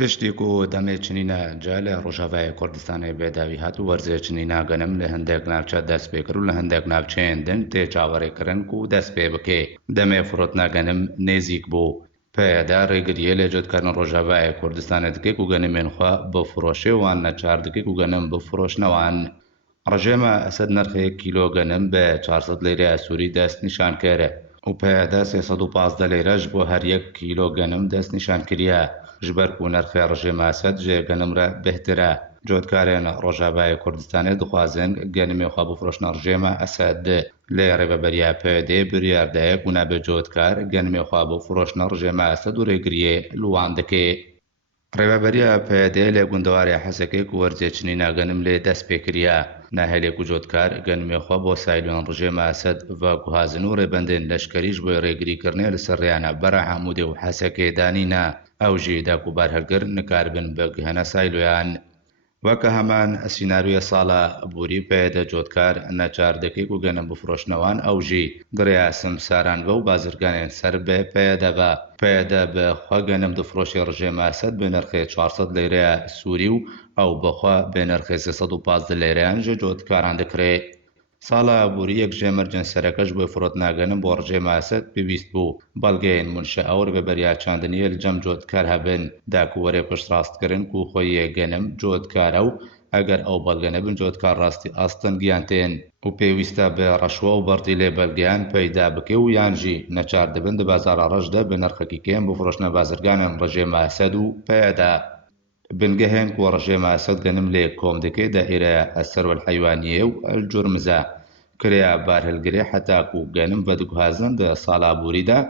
پشتی کو دەمێ چنینە جا لە ڕۆژاوای کوردستانی بێداوی هات و وەرزێ چنینە گەنم لە هەندێک ناوچە دەست پێ کرد و لە هەندێک ناوچەیان دن تێ چاوەڕێکردن و دەست پێ بکێ دەمێ فرۆتنا گەنم نێزیک بوو پێدا ڕێگریە لە جۆتکردن ڕۆژاوای کوردستانی دکێک و گەنمێن خوا بفرۆشێ وان نەچار دکێک و گەنم بفرۆشنەوان ڕژێمە ئەسەد نرخەیە کیلۆ گەنم بە 400 لەیرە سووری دەست نیشان کرد و پێدا 315 لەیرەش بۆ هەر یەک کیلۆ گەنم دەست نیشان کردە ji ber ku nirxê rejêma Esed ji genim re bêhtir e. Cotkarên Rojavayê Kurdistanê dixwazin genimê xwe bifroşin rejêma Esed. Lê rêveberiya PYD biryar daye ku nebe cotkar genimê xwe bifroşin rejêma Esed û rêgiriyê li wan dike. Rêveberiya PYD lê gundewarê Hesekê ku werzê çinîna genim lê dest pê kiriye. Nahelê ku cotkar genimê xwe bo saylên rejêma Esed vegihazin û rêbendên leşkerî ji bo rêgirîkirinê li ser rêyana bera Hemûdê û Hesekê danîne. ئەو ژێ داکوبار هەلگر نکاربن بە گەهەنە سایلۆیان وەکە هەمان سیناریۆیە ساڵە بوری پێدە جۆتکار نەچار دەکەیت و گەنم بفرۆشنەوان ئەو ژێ دڕیا سمساران بە و بازرگانێن سەر بێ پێدەبە پێدە بە خوا گەنم دفرۆشی ڕژێمە ئەسەد بە نرخێ 400 لەیرەیە سووری و ئەو بەخوا بە نرخێ 315 لەیرەیان ژە جۆتکاران دەکرێت ساڵە بوری یەک ژێمەرجن سەرەکەش بۆ فرۆتناگەنم بۆ ڕژێمە ئەسەد پێویست بوو بەڵگەیەن منشە ئەو بەبەریا چاندنیە لە جەم جۆتکار هەبن داکووەرێ پشتڕاستکردن و خۆی گەنم جۆتکارە و ئەگەر ئەو بەڵگە نەبن جۆتکار ڕاستی ئاستن گیانتێن و پێویستە بە ڕەشوە و بەڕتی لێ بەڵگەیان پەیدا بکێ و یانژی نەچار دەبن دە بازارە ڕەشدا بە نرخەکی کێم بفرۆشنە بازرگانن ڕژێمە ئەسەد و پەیدا بنگەهێن و ڕژێمە ئەسەد گەنم لێ کۆم دەکەی دائیرە ئەسەرۆ الحەیوانیە و الجورمزە کریا بارهلگری حتا کو گەنم بە دگوهازن دە ساڵا بوریدا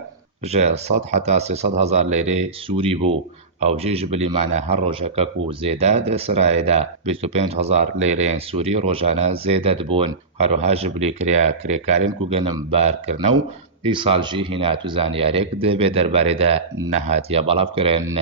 ژە 100 حتا 300 هزار لەیرێ سووری بوو ئەو ژێژ بلیمانە هەر ڕۆژەکە و زێدا دە سرایەدا 25 هزار لەیرێن سووری ڕۆژانە زێدە دەبوون هەروەها ژ بلی کریا کرێکارن و گەنم بارکردنە و ئیساڵژی هینات و زانیارێک دەبێ دەربارەدا نەهاتیە بەڵاوکردن